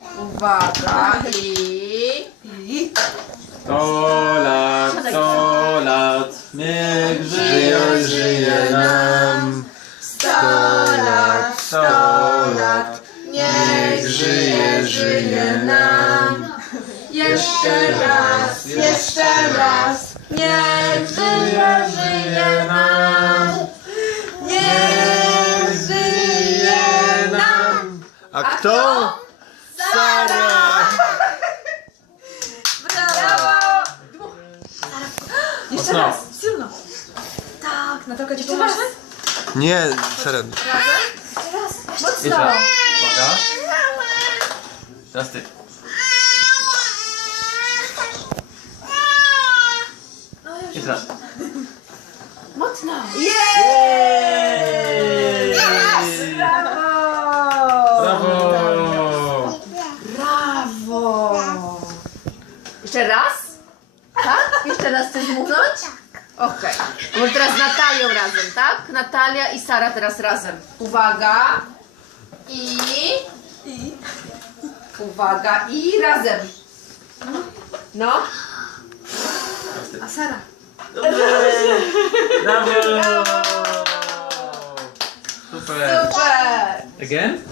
Uwaga i... I... Sto lat, sto lat, niech żyje, żyje nam. Sto lat, sto lat, niech żyje, żyje nam. Jeszcze raz, jeszcze raz, niech żyje, żyje nam. Niech żyje nam. A kto? Sara! Brawo! Jeszcze Mocno. raz, silno. Tak, Natalka ci pomoże? Nie, Saren. Jeszcze raz. Uwaga. Teraz ty. Jeszcze raz. Mocno. Jej! Brawo! Brawo! Brawo! Jeszcze raz? Tak? Jeszcze raz chcesz mówić? Okej. Może teraz z Natalią razem, tak? Natalia i Sara teraz razem. Uwaga. I... I... Uwaga. I razem. No. A Sara? Brawo! Super! Super. Again?